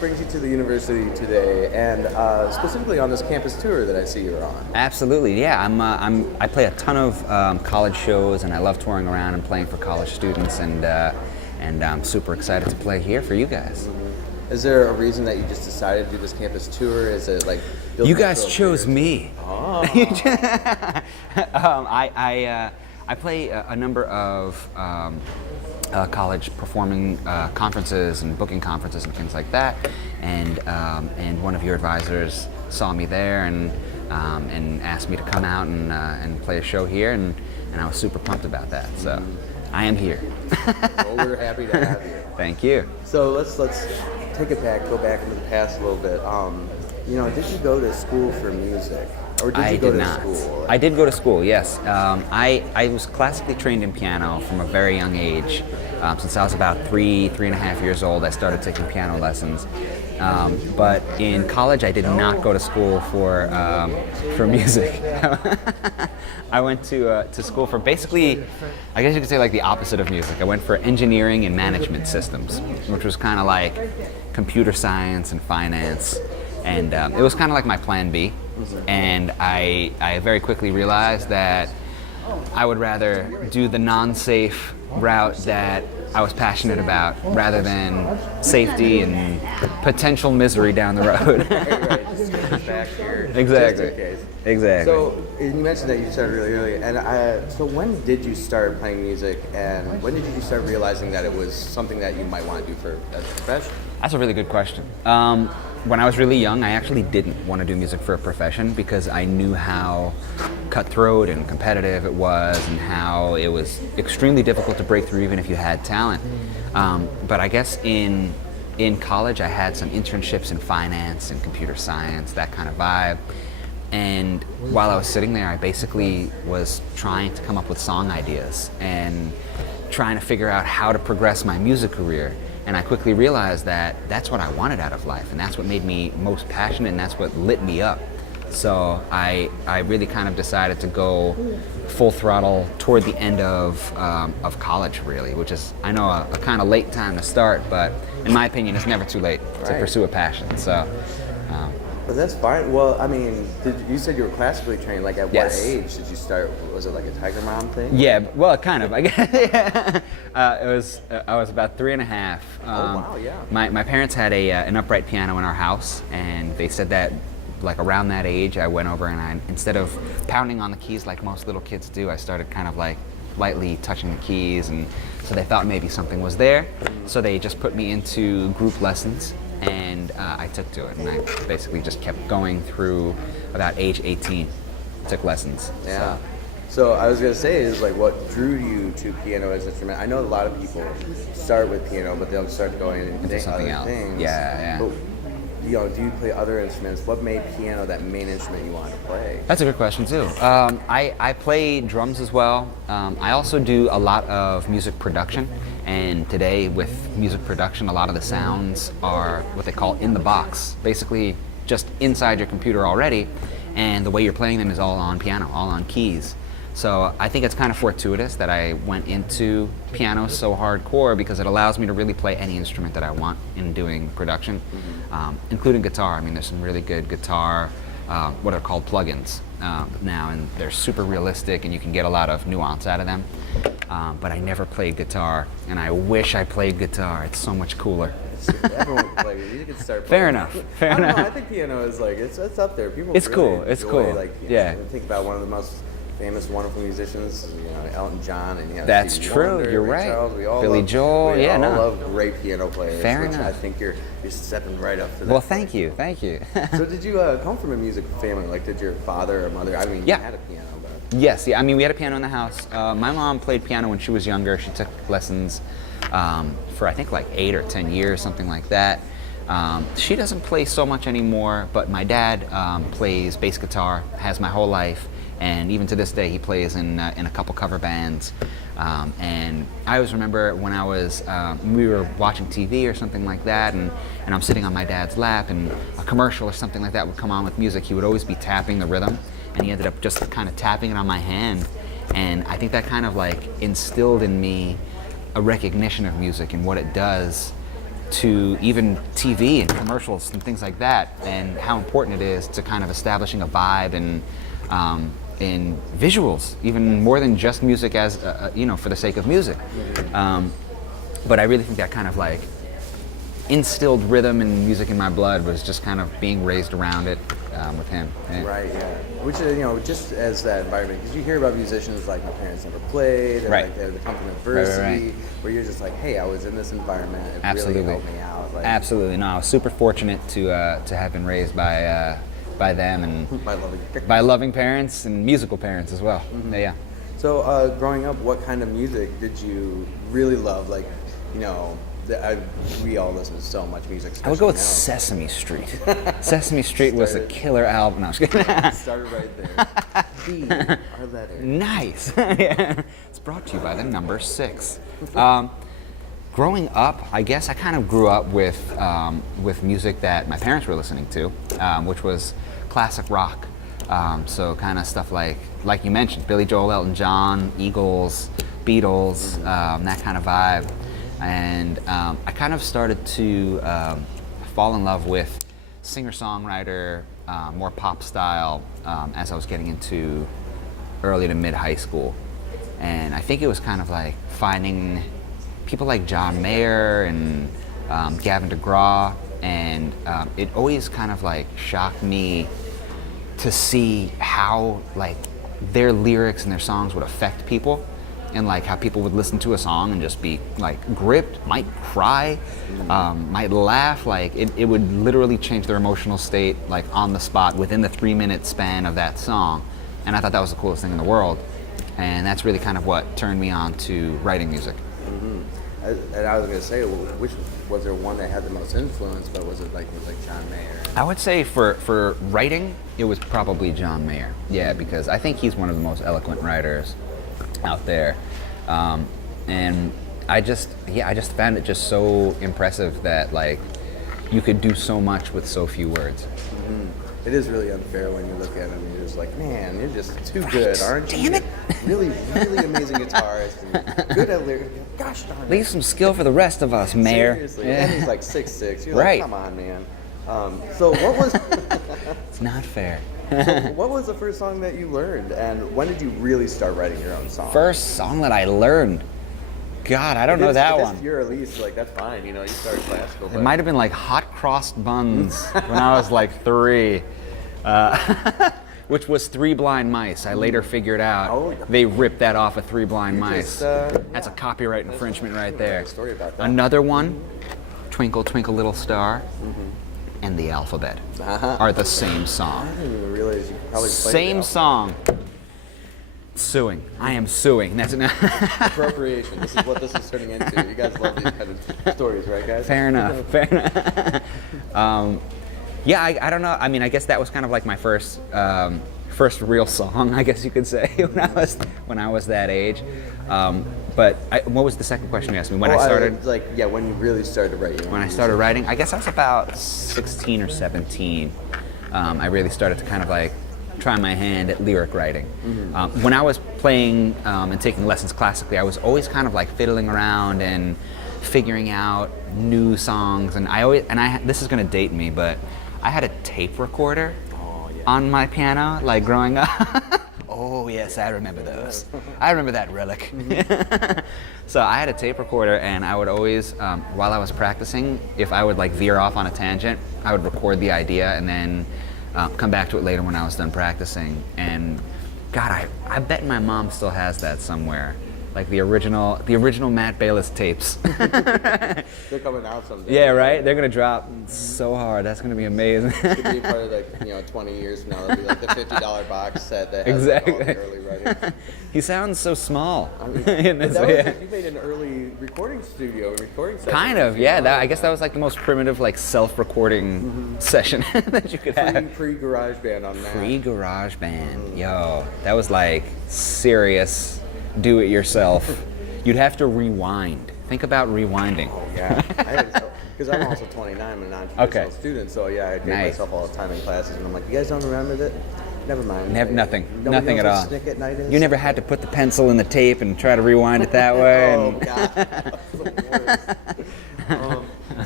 brings you to the university today, and specifically on this campus tour that I see you're on. Absolutely, yeah. I play a ton of college shows, and I love touring around and playing for college students, and I'm super excited to play here for you guys. Is there a reason that you just decided to do this campus tour? Is it like you guys chose me? Oh. I play a number of college performing conferences and booking conferences and things like that, and one of your advisors saw me there and asked me to come out and play a show here, and I was super pumped about that. So I am here. Well, we're happy to have you. Thank you. So let's take it back, go back into the past a little bit. Did you go to school for music? Or did you go to school? I did go to school, yes. I was classically trained in piano from a very young age. Since I was about three and a half years old, I started taking piano lessons. But in college, I did not go to school for music. I went to school for basically, I guess you could say like the opposite of music. I went for engineering and management systems, which was kind of like computer science and finance. And it was kind of like my plan B. And I very quickly realized that I would rather do the non-safe route that I was passionate about rather than safety and potential misery down the road. Right. Just get us back here. Exactly. Just in case. Exactly. So you mentioned that you started really early, and so when did you start playing music, and when did you start realizing that it was something that you might want to do as a profession? That's a really good question. When I was really young, I actually didn't want to do music for a profession because I knew how cutthroat and competitive it was and how it was extremely difficult to break through even if you had talent. But I guess in college I had some internships in finance and computer science, that kind of vibe. And while I was sitting there, I basically was trying to come up with song ideas and trying to figure out how to progress my music career. And I quickly realized that that's what I wanted out of life, and that's what made me most passionate, and that's what lit me up. So I really kind of decided to go full throttle toward the end of college, really, which is, I know, a kind of late time to start, but in my opinion, it's never too late to pursue a passion. So. But that's fine. Well, I mean, you said you were classically trained. Like, at what age did you start? Was it like a Tiger Mom thing? Yeah, well, kind of. I guess I was about 3.5. Oh wow, yeah. My parents had an upright piano in our house, and they said that like around that age, I went over and instead of pounding on the keys like most little kids do, I started kind of like lightly touching the keys, and so they thought maybe something was there. So they just put me into group lessons. And I took to it, and I basically just kept going through about age 18, took lessons. Yeah. So I was going to say, is like what drew you to piano as an instrument? I know a lot of people start with piano, but they'll start going into something other else. things. Yeah. But, do you play other instruments? What made piano that main instrument you wanted to play? That's a good question too. I play drums as well. I also do a lot of music production. And today with music production, a lot of the sounds are what they call in the box, basically just inside your computer already, and the way you're playing them is all on piano, all on keys. So I think it's kind of fortuitous that I went into piano so hardcore because it allows me to really play any instrument that I want in doing production, including guitar. I mean, there's some really good guitar, what are called plugins now, and they're super realistic and you can get a lot of nuance out of them. But I never played guitar, and I wish I played guitar. It's so much cooler. Everyone can play. You can start playing. Fair enough. Fair enough. I think piano is like it's up there. People. It's really cool. It's enjoy, cool. Like, yeah. Think about one of the most famous, wonderful musicians, Elton John, and that's Stevie true. Wonder, You're Ray right. Charles. We all Billy love, Joel. We all love great piano players. Fair which enough. I think you're stepping right up to that. Well, thank you. Thank you. So did you come from a musical family? Like, did your father or mother? I mean, you had a piano. Yes, yeah. I mean, we had a piano in the house. My mom played piano when she was younger. She took lessons for I think like 8 or 10 years, something like that. She doesn't play so much anymore, but my dad plays bass guitar, has my whole life, and even to this day he plays in a couple cover bands. And I always remember when I was, we were watching TV or something like that, and I'm sitting on my dad's lap, and a commercial or something like that would come on with music. He would always be tapping the rhythm, and he ended up just kind of tapping it on my hand. And I think that kind of like instilled in me a recognition of music and what it does to even TV and commercials and things like that, and how important it is to kind of establishing a vibe and in visuals, even more than just music as for the sake of music. But I really think that kind of like instilled rhythm and music in my blood was just kind of being raised around it with him. Right, yeah. Which is, just as that environment, because you hear about musicians like my parents never played, and like they come from adversity, where you're just like, hey, I was in this environment, it really helped me out. Like, absolutely. No, I was super fortunate to have been raised by them and by loving parents and musical parents as well. Mm-hmm. Yeah. So growing up, what kind of music did you really love? Like, we all listen to so much music. I would go with Sesame Street. Sesame Street was a killer album. No, I'm just kidding. Started right there. B, our letter. Nice. Yeah. It's brought to you by the number 6. Growing up, I guess I kind of grew up with music that my parents were listening to, which was classic rock. So kind of stuff like you mentioned, Billy Joel, Elton John, Eagles, Beatles, that kind of vibe. And I kind of started to fall in love with singer-songwriter, more pop style, as I was getting into early to mid high school. And I think it was kind of like finding people like John Mayer and Gavin DeGraw, and it always kind of like shocked me to see how like their lyrics and their songs would affect people. And like how people would listen to a song and just be like gripped, might cry, might laugh. Like it would literally change their emotional state like on the spot within the 3-minute span of that song. And I thought that was the coolest thing in the world. And that's really kind of what turned me on to writing music. Mm-hmm. And I was going to say, which was there one that had the most influence, but was it like John Mayer? I would say for writing, it was probably John Mayer. Yeah, because I think he's one of the most eloquent writers out there, and I just found it just so impressive that like you could do so much with so few words. Mm-hmm. It is really unfair when you look at him and you're just like, man, you're just too good, aren't you? Damn it! Really amazing guitarist and good at lyrics. Gosh darn it. Leave some skill for the rest of us, Mayer. Seriously, yeah. And he's like 6'6". You're right. like, come on, man. So what was? It's not fair. So what was the first song that you learned, and when did you really start writing your own song? First song that I learned? God, I don't know that one. If you're Elise, like that's fine, you started classical. It might have been like Hot Crossed Buns when I was like 3, which was 3 Blind Mice. I later figured out they ripped that off of 3 Blind Mice. That's a copyright infringement right there. Story about that. Another one, Twinkle Twinkle Little Star. And The Alphabet are the same song. I didn't even realize you probably played same song. Suing. I am suing. That's enough. Appropriation. This is what this is turning into. You guys love these kind of stories, right, guys? Fair enough. Fair enough. Yeah, I don't know. I mean, I guess that was kind of like my first real song, I guess you could say, when I was that age. But what was the second question you asked me? When I started? When you really started writing. When I started writing, I guess I was about 16 or 17. I really started to kind of like try my hand at lyric writing. Mm-hmm. When I was playing and taking lessons classically, I was always kind of like fiddling around and figuring out new songs. And this is going to date me, but I had a tape recorder on my piano, like growing up. Oh yes, I remember those. I remember that relic. So I had a tape recorder, and I would always, while I was practicing, if I would like veer off on a tangent, I would record the idea and then come back to it later when I was done practicing. And God, I bet my mom still has that somewhere. Like the original Matt Beilis tapes. They're coming out someday. Yeah, right? They're going to drop so hard. That's going to be amazing. It could be a part of 20 years from now. It'll be like the $50 box set that has exactly. all the early writing. He sounds so small. I mean, you made an early recording session. Kind of, yeah. I guess that was like the most primitive like self-recording session that you could have. Pre-GarageBand on that. Pre-GarageBand. Yo, that was like serious do it yourself. You'd have to rewind. Think about rewinding. Oh yeah, because I'm also 29. I'm a non-traditional student, so yeah, I gave myself all the time in classes, and I'm like, you guys don't remember that? Never mind. Nothing Nobody at knows all. what Snick at Night is? You never had to put the pencil in the tape and try to rewind it that way. Oh god, that's the worst.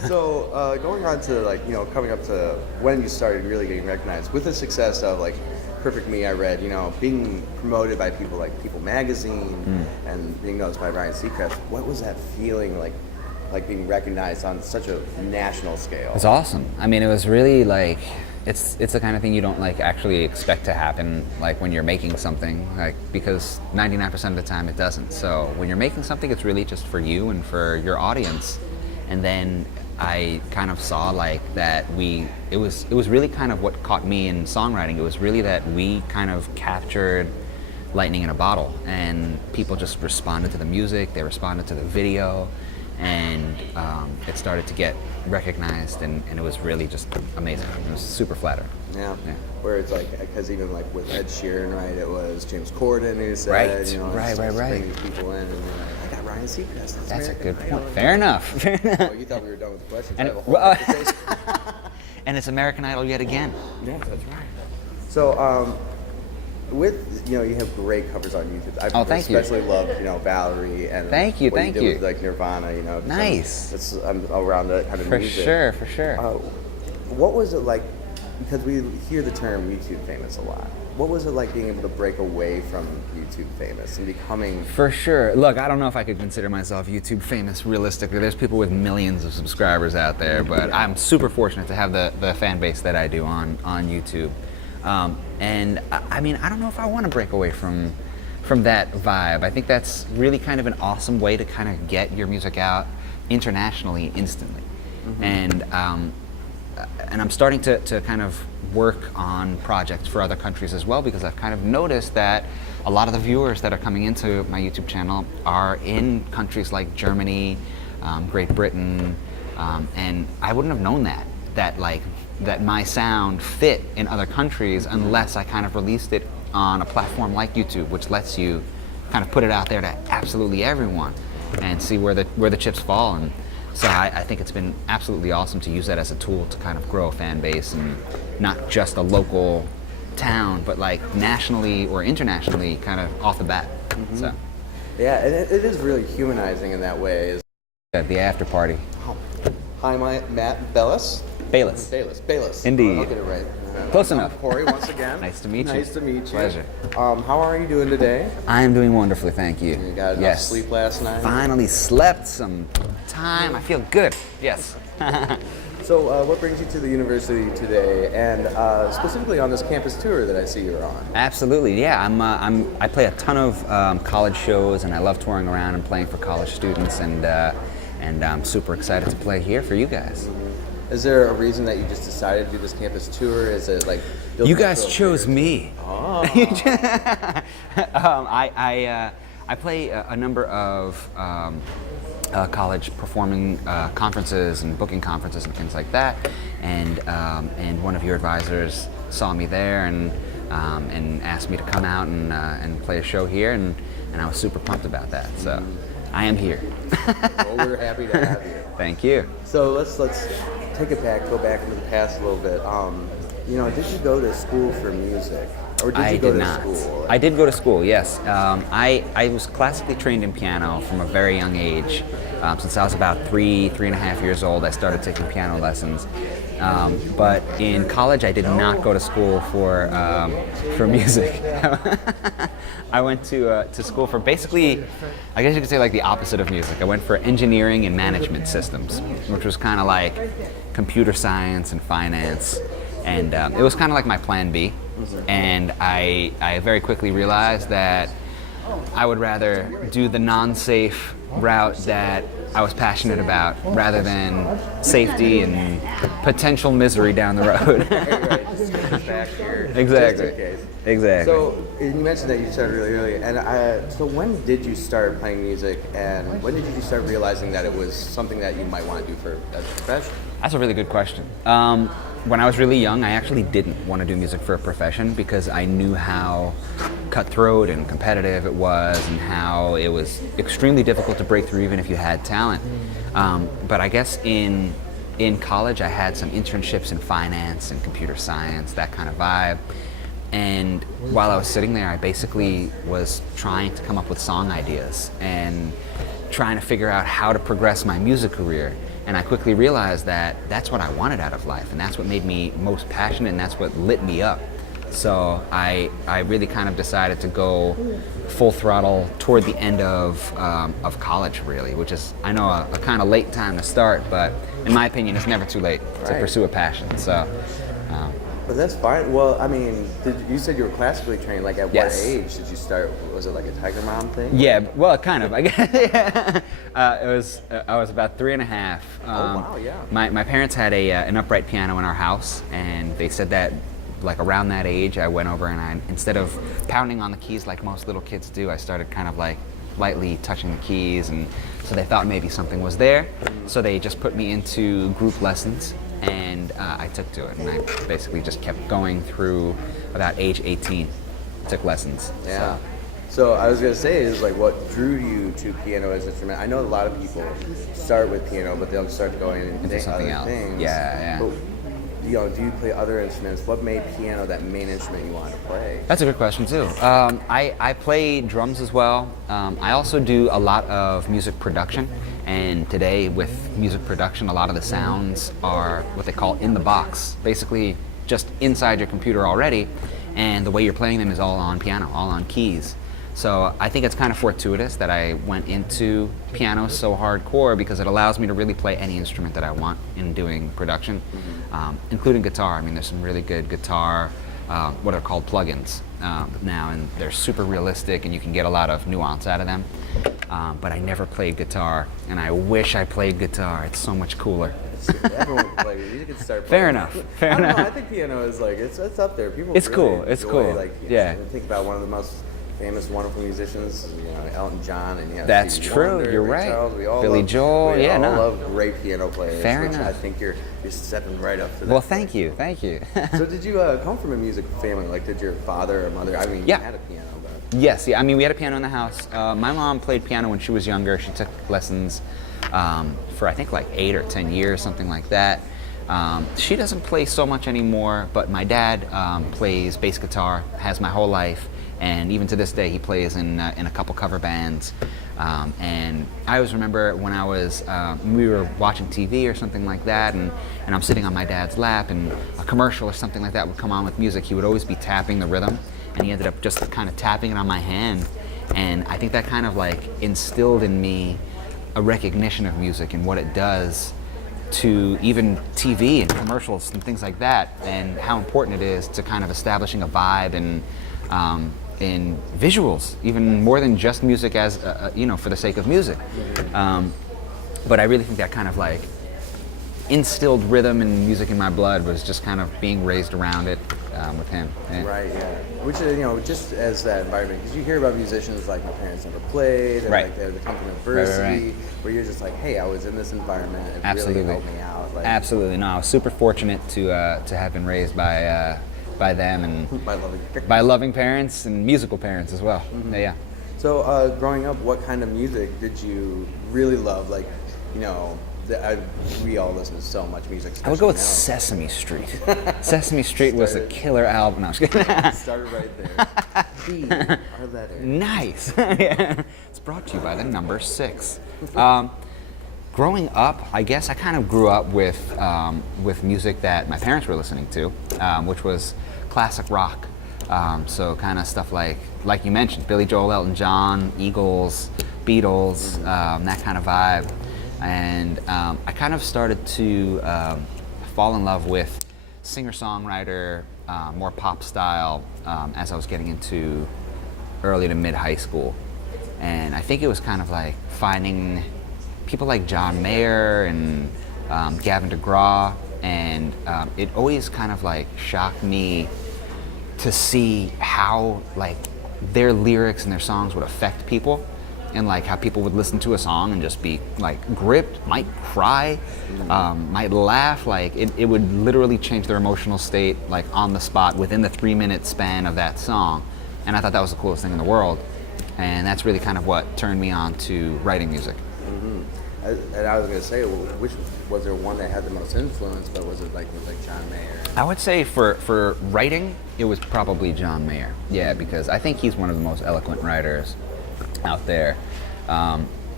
So going on to like, coming up to when you started really getting recognized with the success of like Perfect Me, I read, being promoted by people like People Magazine and being noticed by Ryan Seacrest. What was that feeling like being recognized on such a national scale? It's awesome. I mean, it was really like, it's the kind of thing you don't like actually expect to happen like when you're making something, like, because 99% of the time it doesn't. So when you're making something, it's really just for you and for your audience. And then I kind of saw like that it was really kind of what caught me in songwriting. It was really that we kind of captured lightning in a bottle, and people just responded to the music, they responded to the video, and it started to get recognized, and it was really just amazing. It was super flattering. Yeah. Where it's like, because even like with Ed Sheeran, right, it was James Corden who said, right. bring these people in, and you're like, I got Ryan Seacrest. That's a good point. Fair enough. Well, you thought we were done with the questions. I have a whole conversation. And it's American Idol yet again. Yeah, that's right. So, with you have great covers on YouTube. I especially loved Valerie and thank you with, like Nirvana. Nice. I'm around that kind of music. For sure. What was it like? Because we hear the term YouTube famous a lot. What was it like being able to break away from YouTube famous and becoming? For sure. Look, I don't know if I could consider myself YouTube famous realistically. There's people with millions of subscribers out there, but I'm super fortunate to have the fan base that I do on YouTube. And I mean, I don't know if I want to break away from that vibe. I think that's really kind of an awesome way to kind of get your music out internationally instantly. And I'm starting to kind of work on projects for other countries as well, because I've kind of noticed that a lot of the viewers that are coming into my YouTube channel are in countries like Germany, Great Britain, and I wouldn't have known that my sound fit in other countries unless I kind of released it on a platform like YouTube, which lets you kind of put it out there to absolutely everyone and see where the chips fall. And so I think it's been absolutely awesome to use that as a tool to kind of grow a fan base, and not just a local town, but like nationally or internationally, kind of off the bat. So yeah, it is really humanizing in that way. The after party. Hi, Matt Beilis. Beilis. Indeed. I'll get it right. Close enough. Cory, once again. Nice to meet you. Nice to meet you. Pleasure. How are you doing today? I am doing wonderfully, thank you. You got enough sleep last night? Finally slept some time. I feel good. Yes. So what brings you to the university today, and specifically on this campus tour that I see you're on? Absolutely, yeah. I play a ton of college shows, and I love touring around and playing for college students, and I'm super excited to play here for you guys. Is there a reason that you just decided to do this campus tour? Is it like you guys chose me? Oh. I play a number of college performing conferences and booking conferences and things like that, and one of your advisors saw me there and asked me to come out and play a show here, and I was super pumped about that. So I am here. Well, we're happy to have you. Thank you. So let's take it back, go back into the past a little bit. Did you go to school for music? Or did you go to school? I did go to school, yes. I was classically trained in piano from a very young age. Since I was about 3.5 years old, I started taking piano lessons. But in college, I did not go to school for music. I went to school for basically, I guess you could say like the opposite of music. I went for engineering and management systems, which was kind of like computer science and finance. And it was kind of like my plan B. And I very quickly realized that I would rather do the non-safe route that I was passionate about rather than safety and potential misery down the road. Exactly. So you mentioned that you started really early, and so when did you start playing music, and when did you start realizing that it was something that you might want to do as a profession? That's a really good question. When I was really young, I actually didn't want to do music for a profession because I knew how cutthroat and competitive it was, and how it was extremely difficult to break through even if you had talent. But I guess in college, I had some internships in finance and computer science, that kind of vibe. And while I was sitting there, I basically was trying to come up with song ideas. And trying to figure out how to progress my music career. And I quickly realized that that's what I wanted out of life, and that's what made me most passionate, and that's what lit me up. So I really kind of decided to go full throttle toward the end of college, really, which is, I know, a kind of late time to start, but in my opinion, it's never too late to pursue a passion. So. But that's fine. Well, I mean, you said you were classically trained. Like, at what age did you start? Was it like a Tiger Mom thing? Yeah, well, kind of. I guess. I was about 3.5. Oh wow, yeah. My parents had an upright piano in our house, and they said that, like, around that age, I went over and instead of pounding on the keys like most little kids do, I started kind of like lightly touching the keys, and so they thought maybe something was there. So they just put me into group lessons. And I took to it, and I basically just kept going through about age 18. Took lessons. Yeah. So I was gonna say, is like, what drew you to piano as an instrument? I know a lot of people start with piano, but they'll start going into something other else. things. Yeah. But, do you play other instruments? What made piano that main instrument you wanted to play? That's a good question too. I play drums as well. I also do a lot of music production. And today, with music production, a lot of the sounds are what they call in the box, basically just inside your computer already, and the way you're playing them is all on piano, all on keys. So I think it's kind of fortuitous that I went into piano so hardcore, because it allows me to really play any instrument that I want in doing production, including guitar. I mean, there's some really good guitar, what are called plugins now, and they're super realistic, and you can get a lot of nuance out of them. But I never played guitar, and I wish I played guitar. It's so much cooler. Everyone can play. You can start playing. Fair enough. Fair I don't enough. know. I think piano is like, it's up there. People. It's really cool. It's enjoy, cool. Like, yeah. Think about one of the most famous, wonderful musicians, Elton John, and That's Stevie true. Wonder, You're Ray right. Charles. We all Billy love, Joel. We all no. love great piano players. Fair which enough. I think you're stepping right up to that. Well, thank you. Thank you. So did you come from a music family? Like, did your father or mother? I mean, Yeah. you had a piano, but Yes, yeah. I mean, we had a piano in the house. My mom played piano when she was younger. She took lessons for, I think, like 8 or 10 years, something like that. She doesn't play so much anymore, but my dad plays bass guitar, has my whole life, and even to this day, he plays in a couple cover bands. And I always remember when we were watching TV or something like that, and I'm sitting on my dad's lap, and a commercial or something like that would come on with music. He would always be tapping the rhythm, and he ended up just kind of tapping it on my hand. And I think that kind of like instilled in me a recognition of music and what it does to even TV and commercials and things like that, and how important it is to kind of establishing a vibe and in visuals, even more than just music as for the sake of music. But I really think that kind of like instilled rhythm and music in my blood was just kind of being raised around it with him. Right, yeah. Which is, just as that environment, because you hear about musicians like my parents never played, and like they come from adversity, where you're just like, hey, I was in this environment, it really helped me out. Like, Absolutely, no, I was super fortunate to have been raised by them and by loving parents and musical parents as well. Mm-hmm. Yeah. So growing up, what kind of music did you really love? Like, we all listen to so much music. I would go with Sesame Street. Sesame Street was a killer album. No, I was kidding. Started right there. B, our letter. Nice. Yeah. It's brought to you by the number 6. Growing up, I guess I kind of grew up with music that my parents were listening to, which was classic rock. So kind of stuff like you mentioned, Billy Joel, Elton John, Eagles, Beatles, that kind of vibe. And I kind of started to fall in love with singer-songwriter, more pop style, as I was getting into early to mid high school. And I think it was kind of like finding people like John Mayer and Gavin DeGraw, and it always kind of like shocked me to see how like their lyrics and their songs would affect people, and like how people would listen to a song and just be like gripped, might cry, might laugh, like it would literally change their emotional state like on the spot within the 3-minute span of that song. And I thought that was the coolest thing in the world, and that's really kind of what turned me on to writing music. And I was gonna say, which was there one that had the most influence? But was it like John Mayer? I would say for writing, it was probably John Mayer. Yeah, because I think he's one of the most eloquent writers out there.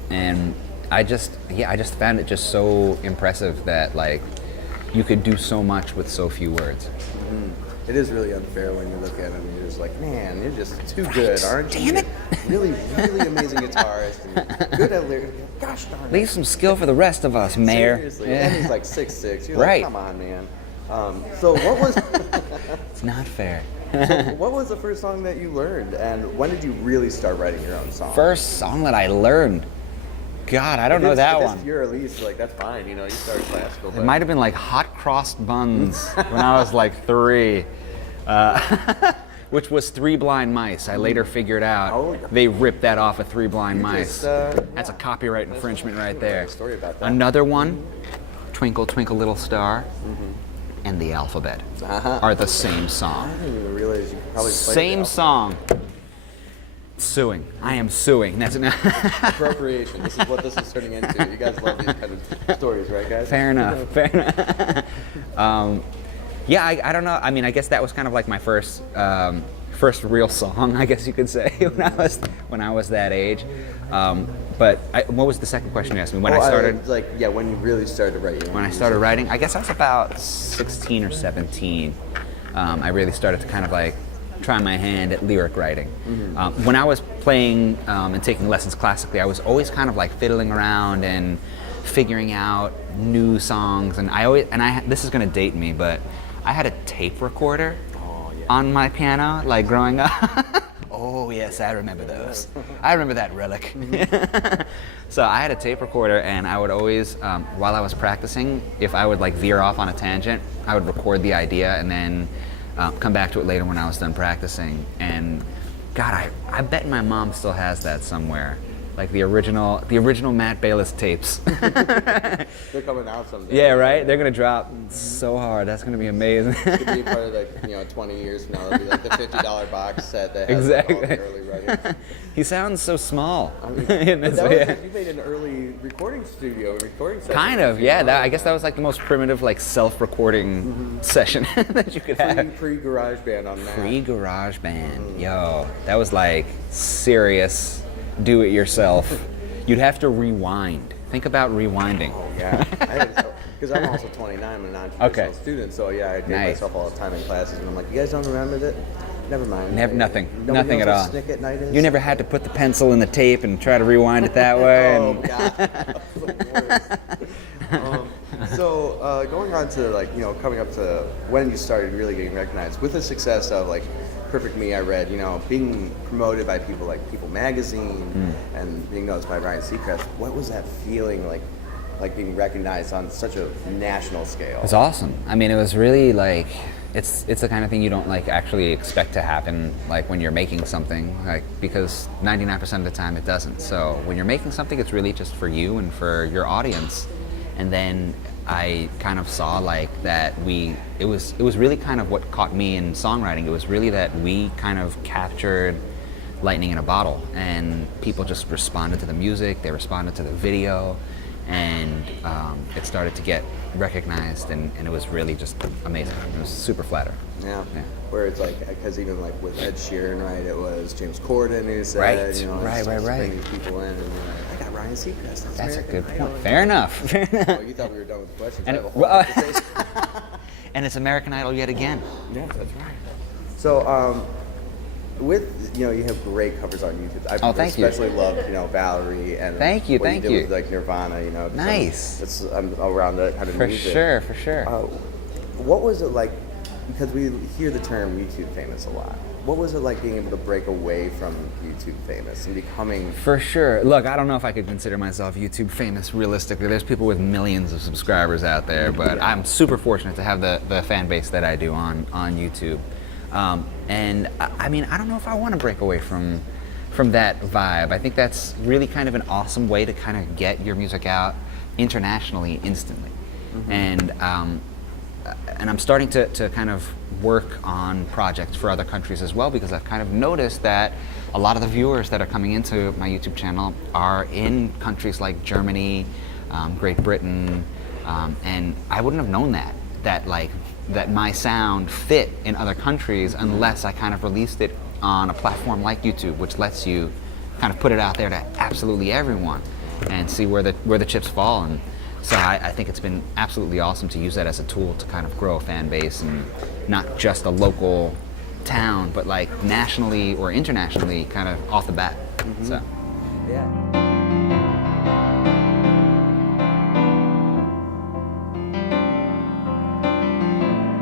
And I just found it just so impressive that like you could do so much with so few words. It is really unfair when you look at him and you're just like, man, you're just too good, aren't you? Damn it. Really, really amazing guitarist and good at lyrics. Gosh darn it. Leave some skill for the rest of us, Mayor. Seriously. And he's like 6'6". You're Right. like, come on, man. So what was It's not fair. what was the first song that you learned, and when did you really start writing your own song? First song that I learned. God, I don't know that one. If you're Elise, like that's fine. You know, you started classical. It might have been like Hot Crossed Buns when I was like 3, which was Three Blind Mice. I later figured out they ripped that off of Three Blind Mice. That's a copyright infringement right there. Story about that. Another one, Twinkle Twinkle Little Star, and The Alphabet are the same song. I didn't even realize you probably played Same song. Suing. I am suing. That's enough. Appropriation. This is what this is turning into. You guys love these kind of stories, right, guys? Fair enough. Fair enough. Yeah, I don't know. I mean, I guess that was kind of like my first real song, I guess you could say, when I was that age. But what was the second question you asked me? When I started, when you really started writing. When I started writing, I guess I was about 16 or 17. I really started to kind of like try my hand at lyric writing. When I was playing and taking lessons classically, I was always kind of like fiddling around and figuring out new songs. And this is going to date me, but I had a tape recorder on my piano, like growing up. Oh yes, I remember those. I remember that relic. So I had a tape recorder, and I would always, while I was practicing, if I would like veer off on a tangent, I would record the idea and then come back to it later when I was done practicing. And God, I bet my mom still has that somewhere. Like the original Matt Beilis tapes. They're coming out someday. Yeah, right? They're gonna drop so hard. That's gonna be amazing. It could be part of 20 years from now. It'll be like the $50 box set that has Exactly. all the early writings. He sounds so small. I mean, in this you made an early recording session. Kind of, yeah. I guess that was like the most primitive, like self-recording session that you could have. Pre-GarageBand on that. Pre-GarageBand, yo, that was like serious. Do it yourself. You'd have to rewind. Think about rewinding. Oh yeah, because I'm also 29. I'm a non-traditional student, so yeah, I date myself all the time in classes, and I'm like, you guys don't remember that? Never mind. Nothing. Nobody Nothing knows at what all. Snick at Night is? You never had to put the pencil in the tape and try to rewind it that way. Oh God, that's the worst. So going on to coming up to when you started really getting recognized with the success of Perfect Me, I read, being promoted by people like People Magazine and being noticed by Ryan Seacrest. What was that feeling like being recognized on such a national scale? It was awesome. I mean, it was really it's the kind of thing you don't actually expect to happen when you're making something, because 99% of the time it doesn't. So when you're making something, it's really just for you and for your audience. And then I kind of saw that it was really kind of what caught me in songwriting. It was really that we kind of captured lightning in a bottle, and people just responded to the music, they responded to the video, and it started to get recognized, and it was really just amazing. It was super flattering. Yeah. Where it's because even with Ed Sheeran, right, it was James Corden who said, right. bring these people in, and I got Ryan Seacrest. That's a good point. Fair enough. Well, you thought we were done with the questions. And, I have a whole conversation. And it's American Idol yet again. Yeah, that's right. So, you have great covers on YouTube. I thank you. especially loved, Valerie and thank you. did with Nirvana, Nice. I'm around that kind of music. For sure. What was it like? Because we hear the term YouTube famous a lot. What was it like being able to break away from YouTube famous and becoming... For sure. Look, I don't know if I could consider myself YouTube famous realistically. There's people with millions of subscribers out there, but I'm super fortunate to have the fan base that I do on YouTube. And I mean, I don't know if I want to break away from that vibe. I think that's really kind of an awesome way to kind of get your music out internationally instantly. And I'm starting to kind of work on projects for other countries as well, because I've kind of noticed that a lot of the viewers that are coming into my YouTube channel are in countries like Germany, Great Britain, and I wouldn't have known that my sound fit in other countries unless I kind of released it on a platform like YouTube, which lets you kind of put it out there to absolutely everyone. and see where the chips fall. And so I think it's been absolutely awesome to use that as a tool to kind of grow a fan base, and not just a local town, but like nationally or internationally, kind of off the bat. So. Yeah.